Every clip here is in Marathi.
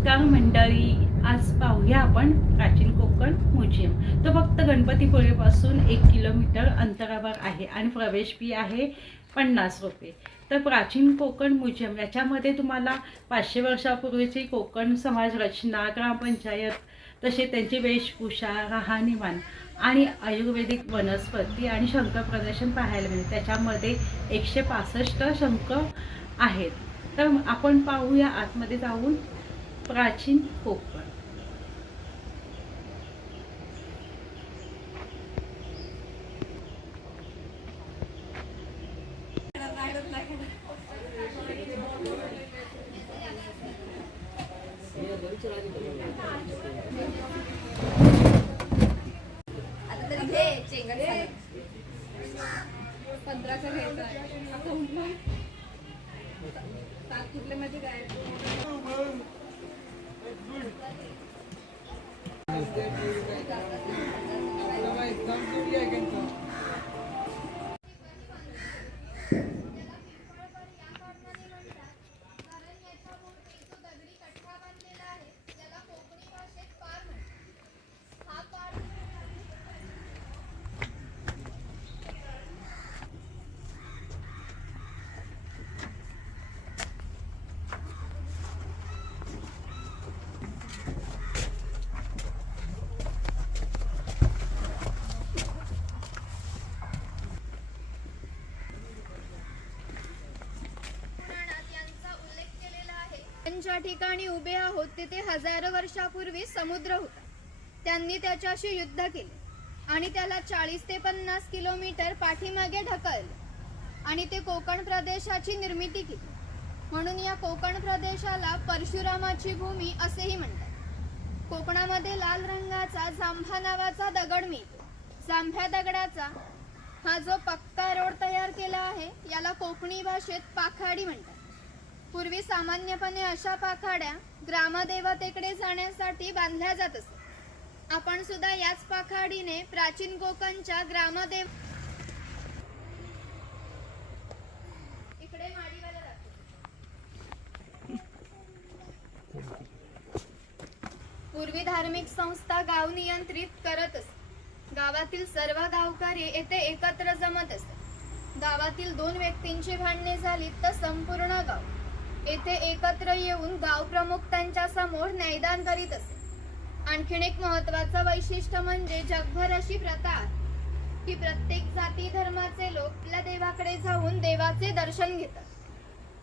नमस्कार मंडळी. आज पाहूया आपण प्राचीन कोकण म्युझियम. तो फक्त गणपतीपुळेपासून एक किलोमीटर अंतरावर आहे आणि प्रवेश फी आहे पन्नास रुपये. तर प्राचीन कोकण म्युझियम याच्यामध्ये तुम्हाला पाचशे वर्षापूर्वीची कोकण समाज रचना ग्रामपंचायत तसे त्यांची वेशभूषा राहणीमान आणि आयुर्वेदिक वनस्पती आणि शंख प्रदर्शन पाहायला मिळेल. त्याच्यामध्ये एकशे पासष्ट शंख आहेत. तर आपण पाहूया आतमध्ये जाऊन प्राचीन कोकण. आता तरी पंधराचा घ्यायचा आता उठलो सात कुठले मध्ये काय Thank you. आपण ज्या ठिकाणी उभे आहोत तिथे हजारो वर्षापूर्वी समुद्र होता. त्यांनी त्याच्याशी युद्ध केले आणि त्याला चाळीस ते पन्नास किलोमीटर पाठीमागे ढकलले आणि ते कोकण प्रदेशाची निर्मिती केली. म्हणून या कोकण प्रदेशाला परशुरामाची भूमी असेही म्हणतात. कोकणामध्ये लाल रंगाचा जांभा नावाचा दगड मिळतो. जांभ्या दगडाचा हा जो पक्का रोड तयार केला आहे याला कोकणी भाषेत पाखाडी म्हणतात. पूर्वी सामान्यपणे अशा पाखाड्या ग्रामदेवतेकडे जाण्यासाठी बांधल्या जात असत आपण सुद्धा याच पाखाडीने प्राचीन कोकणच्या ग्रामदेव इकडे माडीवाला पूर्वी धार्मिक संस्था गाव नियंत्रित करत असत गावातील सर्व गावकरी येथे एकत्र जमत असत गावातील दोन व्यक्तींची भांडणे झाली तर संपूर्ण गाव येथे एकत्र येऊन गाव प्रमुख त्यांच्यासमोर न्यायदान करीत असे. आणखीन एक महत्वाचं वैशिष्ट्य म्हणजे जगभर अशी प्रथा आहे की प्रत्येक जाती धर्माचे लोक आपल्या देवाकडे जाऊन देवाचे दर्शन घेतात.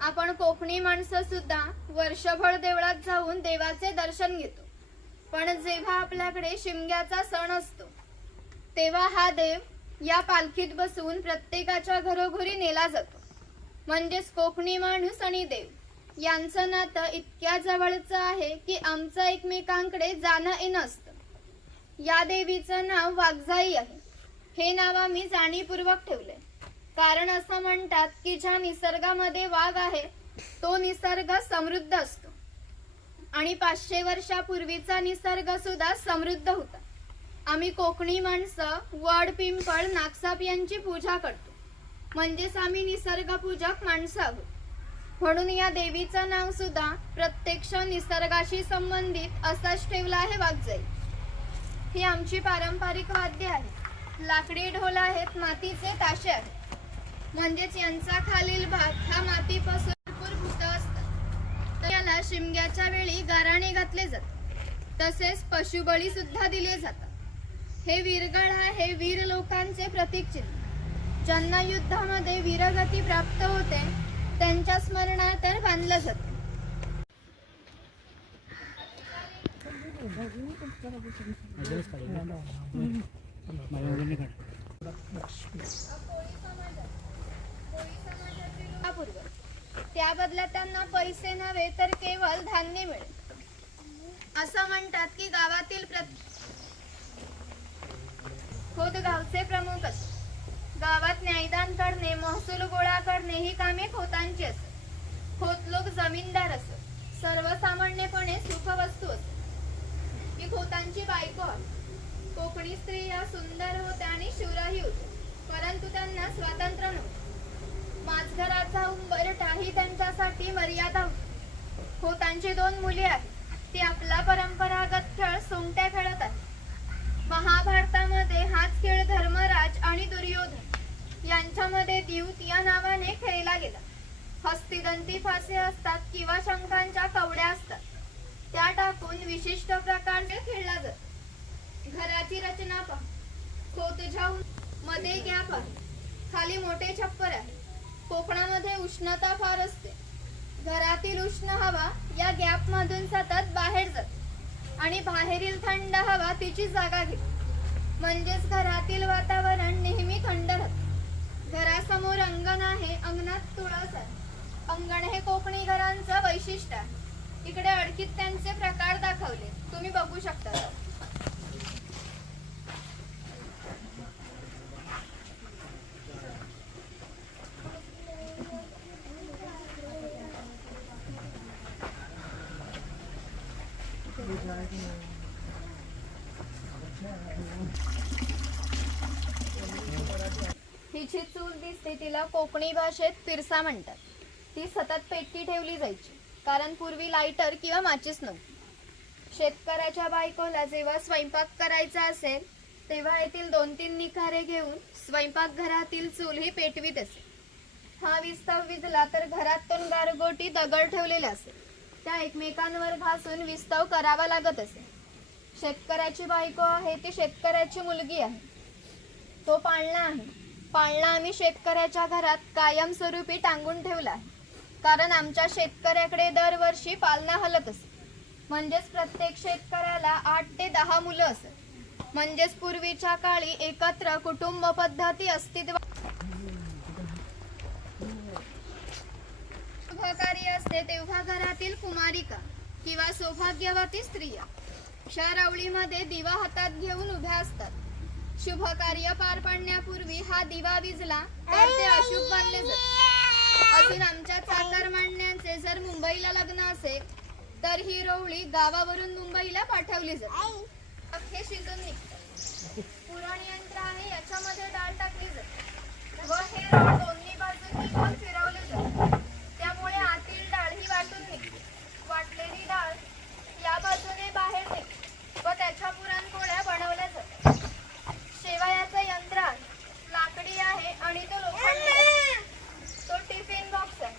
आपण कोकणी माणसं सुद्धा वर्षभर देवळात जाऊन देवाचे दर्शन घेतो. पण जेव्हा आपल्याकडे शिमग्याचा सण असतो तेव्हा हा देव या पालखीत बसून प्रत्येकाच्या घरोघरी नेला जातो. म्हणजेच कोकणी माणूस आणि देव. यांचं नातं इतक्या जवळचं आहे की आमचं एकमेकांकडे जाणं येणं असतं या देवीचं नाव वाघजाई आहे. हे नाव आम्ही जाणीवपूर्वक ठेवलंय. कारण असं म्हणतात की ज्या निसर्गामध्ये वाघ आहे तो निसर्ग समृद्ध असतो. आणि पाचशे वर्षापूर्वीचा निसर्ग सुद्धा समृद्ध होता. आम्ही कोकणी माणसं वड पिंपळ नागसाप यांची पूजा करतो. म्हणजेच आम्ही निसर्गपूजक माणसं आहोत. म्हणून या देवीचं नाव सुद्धा प्रत्यक्ष निसर्गाशी संबंधित असाच ठेवला आहे वागजाई. ही आमची पारंपरिक वाद्य आहे. लाकडी ढोल आहेत मातीचे ताशे आहेत. म्हणजेच यांचा खालील भाग हा मातीपासून भरपूर भूत असतात तर याला शिमग्याच्या वेळी गाराणे घातले जातात तसेच पशुबळी सुद्धा दिले जातात. हे वीरगळ आहे वीर लोकांचे प्रतीक चिन्ह. ज्यांना युद्धामध्ये वीरगती प्राप्त होते त्यांच्या स्मरणार्थ बांधलं जातं. त्याबदल्या त्या बदल्यात त्यांना पैसे नव्हे तर केवळ धान्य मिळेल. असं म्हणतात की गावातील प्रत खोद गावचे प्रमुख असतात. गावात न्यायदान करणे महसूल गोळा करणे ही कामे खोतांची असत. खोत लोक जमीनदार असत. सर्वसामान्यपणे सुखवस्तू असत. ही खोतांची बायको कोकणी स्त्रिया सुंदर होत्या आणि शूरही होत्या परंतु त्यांना स्वातंत्र्य नव्हते. माझघराचा उंबरठा ही त्यांच्यासाठी मर्यादा होती. खोतांची दोन मुले आहेत. ती आपला परंपरागत खेळ सोंग महाभारतामध्ये हाच खेळ धर्मराज आणि दुर्योधन यांच्यामध्ये द्यूत या नावाने खेळला गेला हस्तिदंती फासे असतात किंवा शंखांच्या कवड्या असतात त्या टाकून विशिष्ट प्रकारचे खेळला जातो घराची रचना पहा खोत जाऊन मध्ये घ्या फार खाली मोठे छप्पर आहे. कोकणामध्ये उष्णता फार असते. घरातील उष्ण हवा या गॅप मधून सतत बाहेर जाते. आणि बाहेरील थंड हवा तिची जागा घेते. म्हणजेच घरातील वातावरण नेहमी थंड राहते. घरासमोर अंगण आहे अंगणात तुळस आहे. अंगण हे कोकणी घरांचं वैशिष्ट्य आहे. इकडे अडकीत त्यांचे प्रकार दाखवले. तुम्ही बघू शकता. हिची चूल दिसते तिला कोकणी भाषेत पिरसा म्हणतात. ती सतत पेटती ठेवली जायची कारण पूर्वी लायटर किंवा माचीस नव्हती. शेतकऱ्याच्या बायकोला जेव्हा स्वयंपाक करायचा असेल तेव्हा येथील दोन तीन निखारे घेऊन स्वयंपाकघरातील चूल ही पेटवीत असे. हा विस्तव विजला तर घरातून गारगोटी दगड ठेवलेले असेल. त्या एकमेकांवर घासून विस्तव करावा लागत असे. शेतकऱ्याची बायको आहे ती शेतकऱ्याची मुलगी आहे. तो पाळणा आहे. पाळणा आम्ही शेतकऱ्याच्या घरात कायमस्वरूपी टांगून ठेवला आहे. कारण आमच्या शेतकऱ्याकडे दरवर्षी पालना हलत असे म्हणजेच प्रत्येक शेतकऱ्याला आठ ते दहा मुलं असत. म्हणजेच पूर्वीच्या काळी एकत्र कुटुंब पद्धती अस्तित्व असते तेव्हा घरातील कुमारिका किंवा सौभाग्यवती स्त्रिया शरावळीमध्ये दिवा हातात घेऊन उभ्या असतात. शुभ कार्य पार पडण्यापूर्वी हा दिवा विजला तर ते अशुभ मानले जाते. अजून आमच्या चाकर मांडण्याचे जर मुंबईला लग्न असेल तर ही रोवळी गावावरून मुंबईला पाठवली जाते. हे शिजून निघतं. पुरण यंत्र आहे याच्यामध्ये डाळ टाकली जाते. व हे दोन्ही बाजूंनी पण फिरवले जाते त्यामुळे आतील डाळ ही वाटून निघते वाटलेली डाळ या बाजूने बाहेर निघते व त्याच्या पुरणपोळ्या बनवल्या जातात शेवयाचं यंत्र आहे लाकडी आहे आणि तो लोखंडी आहे. तो टिफिन बॉक्स आहे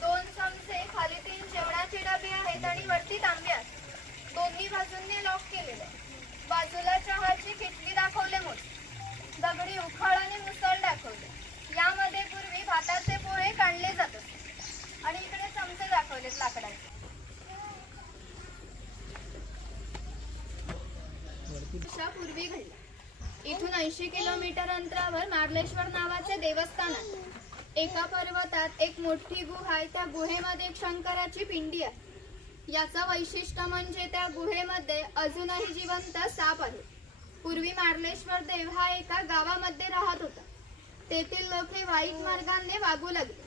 दोन चमचे खाली तीन जेवणाची डबी आहेत आणि वरती तांबे आहेत दोन्ही बाजूंनी लॉक केलेले आहे. बाजूला चहाची किटली दाखवले मोठी दगडी उखाळ आणि मुसळ दाखवले यामध्ये पूर्वी भाताचे पोहे काढले जात असत आणि इकडे चमचे दाखवलेत लाकडाचे वर्षा पूर्वी घडला इथून ऐंशी किलोमीटर अंतरावर मार्लेश्वर नावाचे देवस्थान आहे. एका पर्वतात एक मोठी गुहा आहे. त्या गुहेमध्ये एक शंकराची पिंडी आहे. याचं वैशिष्ट्य म्हणजे त्या गुहेमध्ये अजूनही जिवंत साप आहे. पूर्वी मार्लेश्वर देव हा एका गावामध्ये राहत होता. तेथील लोक हे वाईट मार्गाने वागू लागले.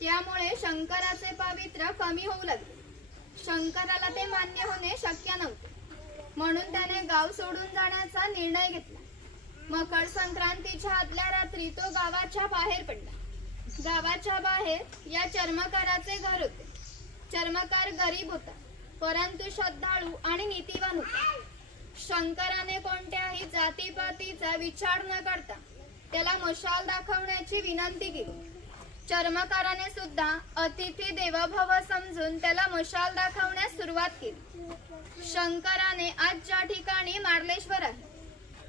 त्यामुळे शंकराचे पावित्र्य कमी होऊ लागले. शंकराला ते मान्य होणे शक्य नव्हते. म्हणून त्याने गाव सोडून जाण्याचा निर्णय घेतला. मकर संक्रांतीच्या आदल्या रात्री तो गावाच्या बाहेर पडला. गावाच्या बाहेर या चर्मकाराचे घर होते. चर्मकार गरीब होता परंतु श्रद्धाळू आणि नीतिवान होता. शंकराने कोणत्याही जातीपातीचा विचार न करता त्याला मशाल दाखवण्याची विनंती केली. चर्मकाराने सुद्धा अतिथी देवाभाव समजून त्याला मशाल दाखवण्यास सुरुवात केली. शंकराने आज ज्या ठिकाणी मार्लेश्वर आहे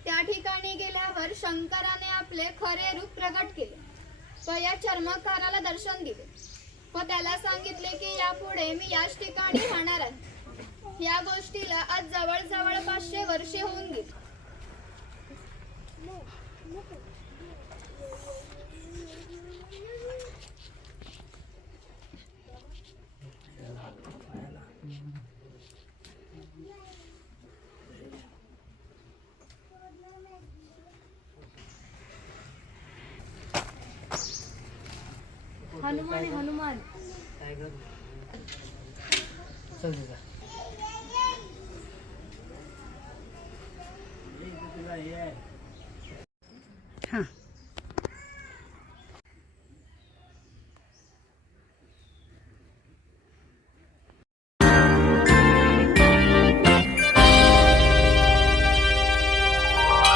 त्या ठिकाणी गेल्यावर शंकराने आपले खरे रूप प्रकट केले. व या चर्मकाराला दर्शन दिले. व त्याला सांगितले की यापुढे मी याच ठिकाणी राहणार आहे. या गोष्टीला आज जवळजवळ पाचशे वर्षे होऊन गेली. हनुमान आहे, हनुमान. हां.